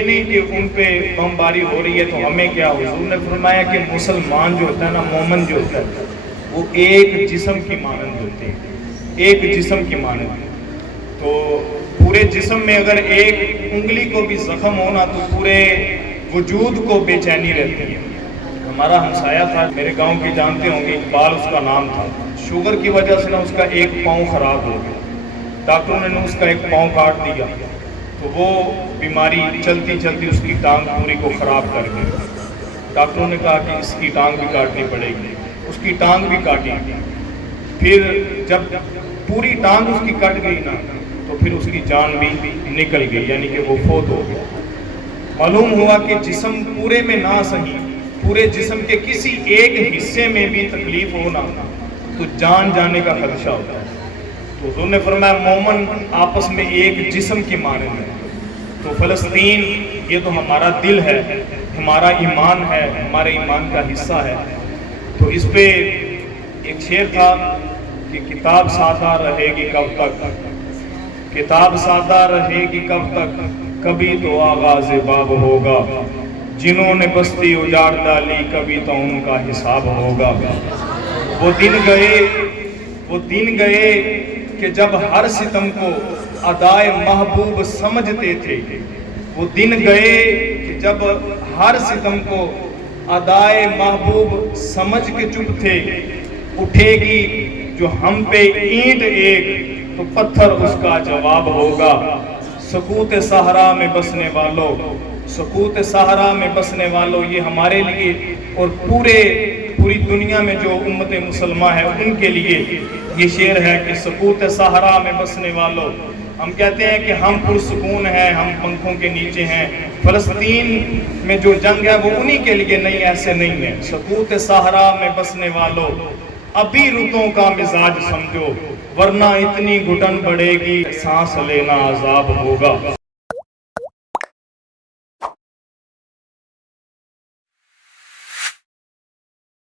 یہ نہیں کہ ان پہ بم باری ہو رہی ہے تو ہمیں کیا. حضور نے فرمایا کہ مسلمان جو ہوتا ہے نا، مومن جو ہوتا ہے، وہ ایک جسم کی مانند ہوتے ہیں، ایک جسم کی مانند. تو پورے جسم میں اگر ایک انگلی کو بھی زخم ہونا تو پورے وجود کو بے چینی رہتی ہے. ہمارا ہمسایہ تھا میرے گاؤں کی، جانتے ہوں گے، اقبال اس کا نام تھا. شوگر کی وجہ سے نا اس کا ایک پاؤں خراب ہو گیا. ڈاکٹروں نے اس کا ایک پاؤں کاٹ دیا تو وہ بیماری چلتی چلتی اس کی ٹانگ پوری کو خراب کر گئی. ڈاکٹروں نے کہا کہ اس کی ٹانگ بھی کاٹنی پڑے گی. اس کی ٹانگ بھی کاٹی. پھر جب پوری ٹانگ اس کی کٹ گئی نا تو پھر اس کی جان بھی نکل گئی، یعنی کہ وہ فوت ہو گیا. معلوم ہوا کہ جسم پورے میں نہ صحیح، پورے جسم کے کسی ایک حصے میں بھی تکلیف ہونا تو جان جانے کا خدشہ ہوتا ہے. تو حضور نے فرمایا مومن آپس میں ایک جسم کی مانند ہے. تو فلسطین یہ تو ہمارا دل ہے، ہمارا ایمان ہے، ہمارے ایمان کا حصہ ہے. تو اس پہ ایک شعر تھا کہ کتاب سادہ رہے گی کب تک، کتاب سادہ رہے گی کب تک، کبھی تو آغاز باب ہوگا. جنہوں نے بستی اجاڑ ڈالی کبھی تو ان کا حساب ہوگا. وہ دن گئے کہ جب ہر ستم کو ادائے محبوب سمجھتے تھے. وہ دن گئے کہ جب ہر ستم کو ادائے محبوب سمجھ کے چپ تھے. اٹھے گی جو ہم پہ اینٹ ایک تو پتھر اس کا جواب ہوگا. سکوت صحرا میں بسنے والوں، سکوت صحرا میں بسنے والوں، یہ ہمارے لیے اور پوری دنیا میں جو امت مسلمہ ہے ان کے لیے یہ شعر ہے کہ سکوت صحرا میں بسنے والوں. ہم کہتے ہیں کہ ہم پرسکون ہیں، ہم پنکھوں کے نیچے ہیں. فلسطین میں جو جنگ ہے وہ انہی کے لیے نہیں، ایسے نہیں ہے. سکوت صحرا میں بسنے والوں، ابھی رتوں کا مزاج سمجھو، ورنہ اتنی گھٹن بڑھے گی سانس لینا عذاب ہوگا.